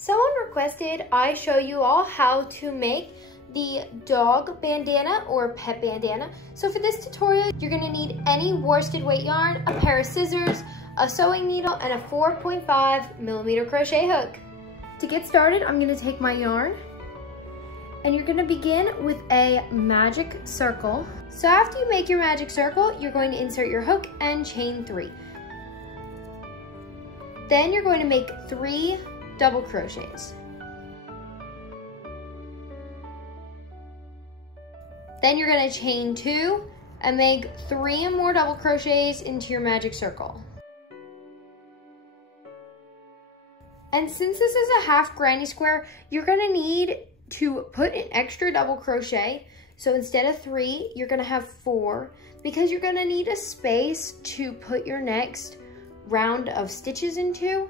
Someone requested I show you all how to make the dog bandana or pet bandana. So for this tutorial, you're gonna need any worsted weight yarn, a pair of scissors, a sewing needle, and a 4.5mm crochet hook. To get started, I'm gonna take my yarn and you're gonna begin with a magic circle. So after you make your magic circle, you're going to insert your hook and chain 3. Then you're going to make 3 double crochets. Then you're going to chain 2 and make 3 more double crochets into your magic circle. And since this is a half granny square, you're going to need to put an extra double crochet. So instead of 3, you're going to have 4 because you're going to need a space to put your next round of stitches into.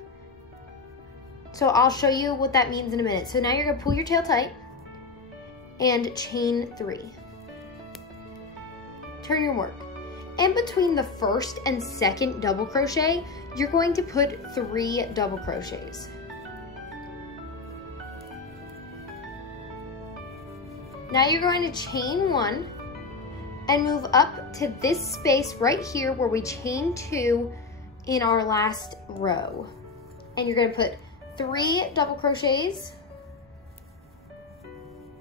So I'll show you what that means in a minute. So now you're gonna pull your tail tight and chain 3. Turn your work. In between the first and second double crochet, you're going to put 3 double crochets. Now you're going to chain 1 and move up to this space right here where we chain 2 in our last row. And you're going to put 3 double crochets,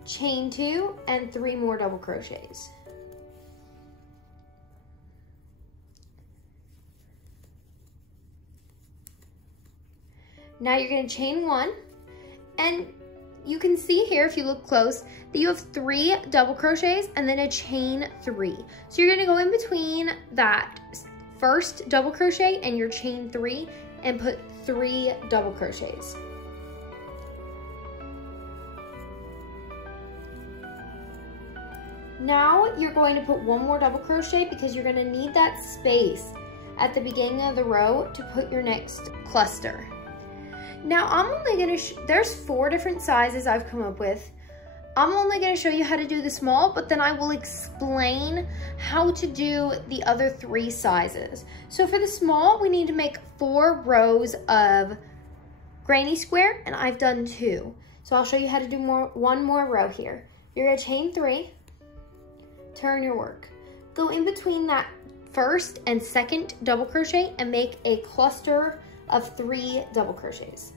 chain 2, and 3 more double crochets. Now you're going to chain 1, and you can see here if you look close that you have 3 double crochets and then a chain 3. So you're going to go in between that first double crochet and your chain 3 and put 3 double crochets. Now you're going to put 1 more double crochet because you're going to need that space at the beginning of the row to put your next cluster. Now I'm only going to, there's 4 different sizes I've come up with. I'm only going to show you how to do the small, but then I will explain how to do the other 3 sizes. So for the small, we need to make 4 rows of granny square, and I've done 2. So I'll show you how to do 1 more row here. You're going to chain 3, turn your work. Go in between that first and second double crochet and make a cluster of 3 double crochets.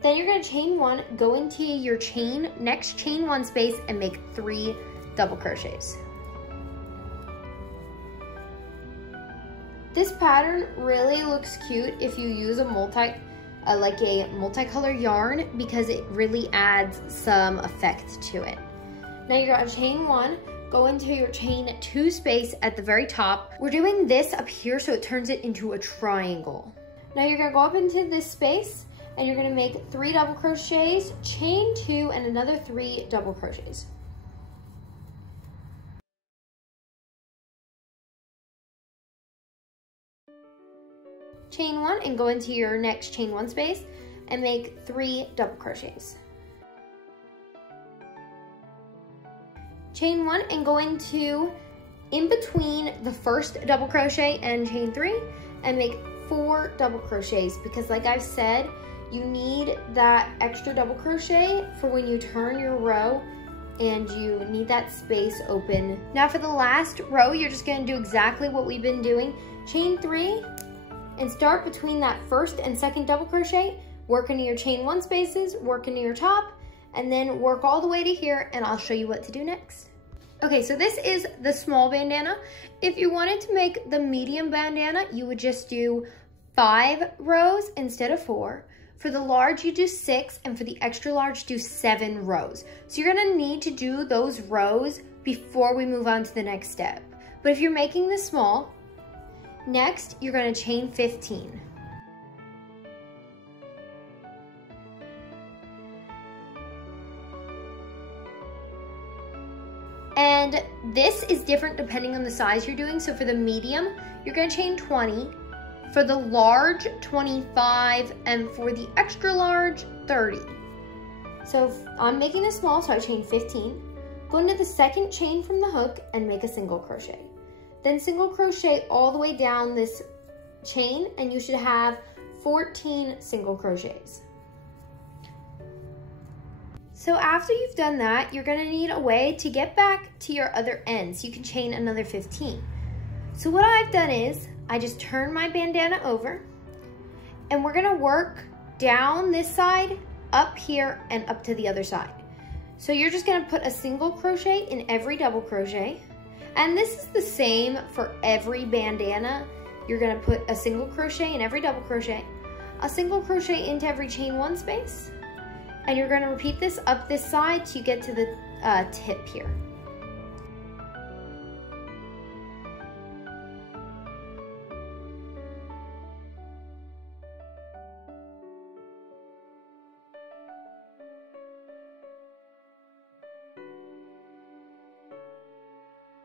Then you're going to chain 1, go into your next chain 1 space and make 3 double crochets. This pattern really looks cute if you use a multicolor yarn because it really adds some effect to it. Now you're going to chain 1, go into your chain 2 space at the very top. We're doing this up here so it turns it into a triangle. Now you're going to go up into this space and you're going to make 3 double crochets, chain 2, and another 3 double crochets. Chain 1 and go into your next chain 1 space and make 3 double crochets. Chain 1 and go into in between the first double crochet and chain 3 and make 4 double crochets because like I've said, you need that extra double crochet for when you turn your row and you need that space open. Now for the last row, you're just going to do exactly what we've been doing. Chain 3 and start between that first and second double crochet, work into your chain 1 spaces, work into your top, and then work all the way to here and I'll show you what to do next. Okay, so this is the small bandana. If you wanted to make the medium bandana, you would just do 5 rows instead of 4. For the large, you do 6, and for the extra large, do 7 rows. So you're gonna need to do those rows before we move on to the next step. But if you're making the small, next, you're gonna chain 15. And this is different depending on the size you're doing. So for the medium, you're gonna chain 20. For the large, 25, and for the extra large, 30. So I'm making a small, so I chain 15. Go into the second chain from the hook and make a single crochet. Then single crochet all the way down this chain, and you should have 14 single crochets. So after you've done that, you're gonna need a way to get back to your other end so you can chain another 15. So what I've done is, I just turn my bandana over and we're gonna work down this side, up here, and up to the other side. So you're just gonna put a single crochet in every double crochet. And this is the same for every bandana. You're gonna put a single crochet in every double crochet, a single crochet into every chain one space, and you're gonna repeat this up this side till you get to the tip here.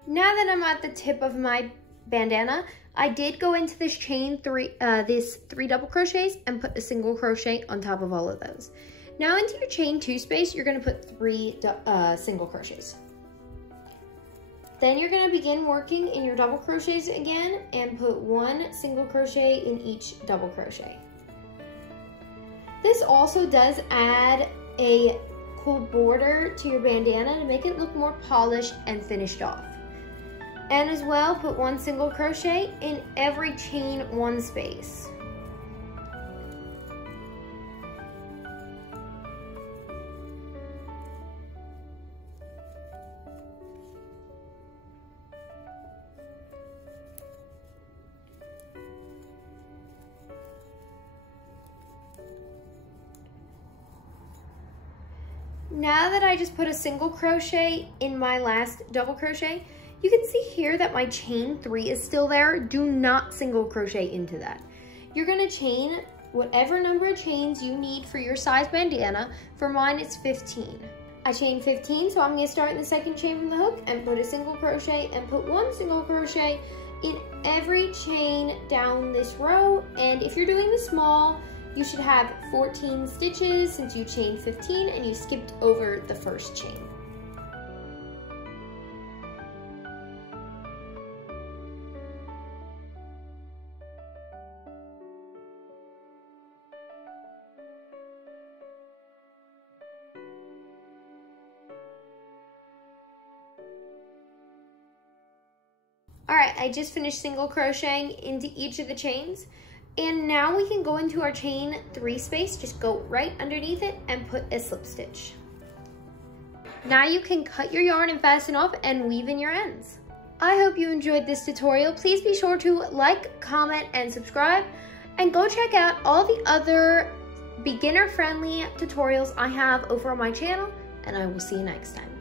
Now that I'm at the tip of my bandana, I did go into this three double crochets and put a single crochet on top of all of those. Now into your chain two space, you're gonna put 3 single crochets. Then you're gonna begin working in your double crochets again and put 1 single crochet in each double crochet. This also does add a cool border to your bandana to make it look more polished and finished off. And as well, put 1 single crochet in every chain one space. Now that I just put a single crochet in my last double crochet, you can see here that my chain 3 is still there. Do not single crochet into that. You're gonna chain whatever number of chains you need for your size bandana. For mine, it's 15. I chained 15, so I'm gonna start in the second chain from the hook and put a single crochet and put 1 single crochet in every chain down this row. And if you're doing the small, you should have 14 stitches since you chained 15 and you skipped over the first chain. All right, I just finished single crocheting into each of the chains. And now we can go into our chain 3 space, just go right underneath it and put a slip stitch. Now you can cut your yarn and fasten off and weave in your ends. I hope you enjoyed this tutorial. Please be sure to like, comment, and subscribe. And go check out all the other beginner-friendly tutorials I have over on my channel. And I will see you next time.